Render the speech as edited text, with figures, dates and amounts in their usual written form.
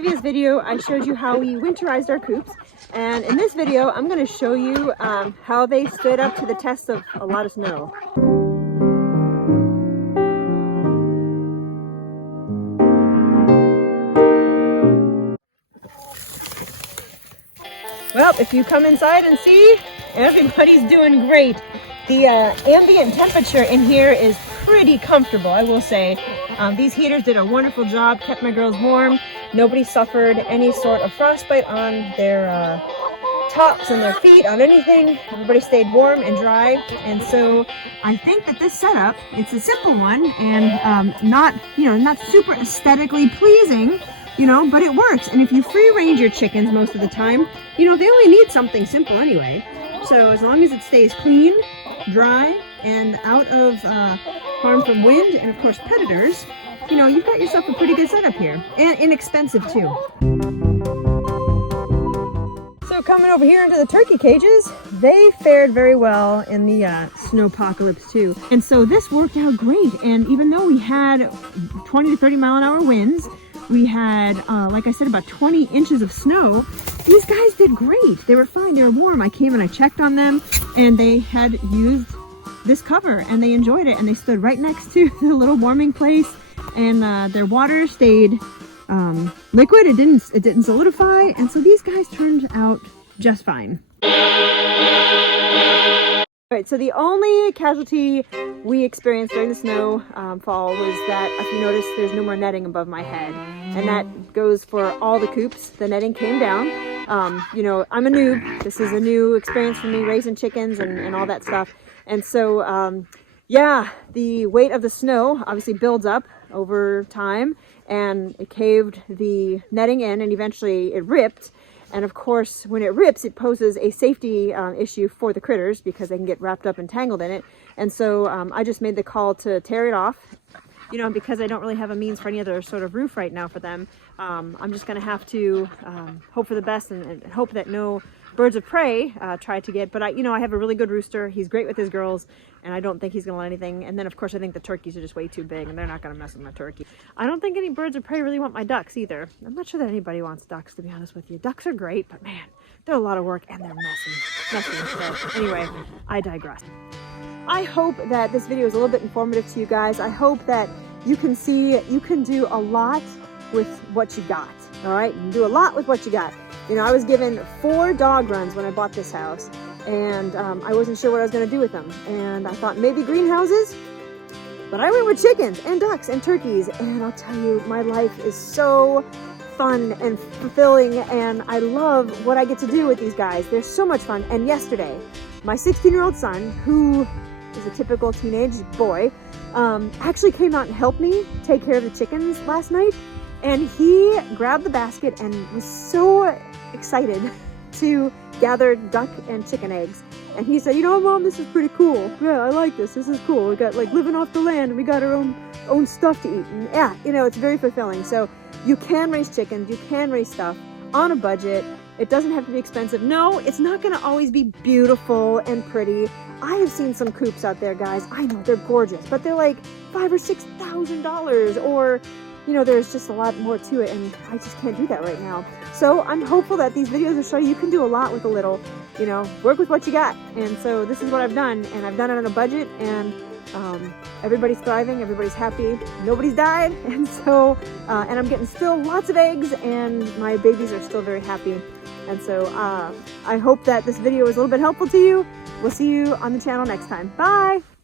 previous video, I showed you how we winterized our coops. And in this video, I'm going to show you how they stood up to the test of a lot of snow. Well, if you come inside and see, everybody's doing great. The ambient temperature in here is pretty comfortable, I will say. These heaters did a wonderful job, kept my girls warm. Nobody suffered any sort of frostbite on their tops and their feet, on anything. Everybody stayed warm and dry. And so I think that this setup, it's a simple one and not super aesthetically pleasing, but it works. And if you free range your chickens most of the time, they only need something simple anyway. So as long as it stays clean, dry, and out of harm from wind and of course predators, you've got yourself a pretty good setup here, and inexpensive too. So coming over here into the turkey cages, they fared very well in the snowpocalypse too. And so this worked out great. And even though we had 20 to 30 mile an hour winds, we had, like I said, about 20 inches of snow. These guys did great. They were fine, they were warm. I came and I checked on them and they had used this cover and they enjoyed it, and they stood right next to the little warming place, and their water stayed liquid. It didn't solidify, and so these guys turned out just fine. All right, so the only casualty we experienced during the snow fall was that, if you notice, there's no more netting above my head, and that goes for all the coops. The netting came down. I'm a noob. This is a new experience for me, raising chickens and all that stuff. And so, yeah, the weight of the snow obviously builds up over time, and it caved the netting in, and eventually it ripped. And of course, when it rips, it poses a safety issue for the critters because they can get wrapped up and tangled in it. And so I just made the call to tear it off. Because I don't really have a means for any other sort of roof right now for them. I'm just going to have to hope for the best and hope that no birds of prey try to get. But I have a really good rooster. He's great with his girls, and I don't think he's going to let anything. And then, of course, I think the turkeys are just way too big, and they're not going to mess with my turkey. I don't think any birds of prey really want my ducks either. I'm not sure that anybody wants ducks, to be honest with you. Ducks are great, but man, they're a lot of work, and they're messy. So anyway, I digress. I hope that this video is a little bit informative to you guys. I hope that you can see you can do a lot with what you got. All right, you can do a lot with what you got. I was given 4 dog runs when I bought this house, and I wasn't sure what I was going to do with them. And I thought maybe greenhouses, but I went with chickens and ducks and turkeys. And I'll tell you, my life is so fun and fulfilling, and I love what I get to do with these guys. They're so much fun. And yesterday, my 16-year-old son, who is a typical teenage boy, actually came out and helped me take care of the chickens last night. And he grabbed the basket and was so excited to gather duck and chicken eggs. And he said, Mom, this is pretty cool. Yeah, I like this. This is cool. We got living off the land, and we got our own stuff to eat. And yeah, it's very fulfilling. So you can raise chickens, you can raise stuff on a budget. It doesn't have to be expensive. No, it's not going to always be beautiful and pretty. I have seen some coops out there, guys. I know they're gorgeous, but they're like $5,000 or $6,000, or there's just a lot more to it, and I just can't do that right now. So I'm hopeful that these videos will show you can do a lot with a little. Work with what you got. And so this is what I've done, and I've done it on a budget, and everybody's thriving, everybody's happy, nobody's died, and so and I'm getting still lots of eggs, and my babies are still very happy. And so I hope that this video was a little bit helpful to you. We'll see you on the channel next time. Bye!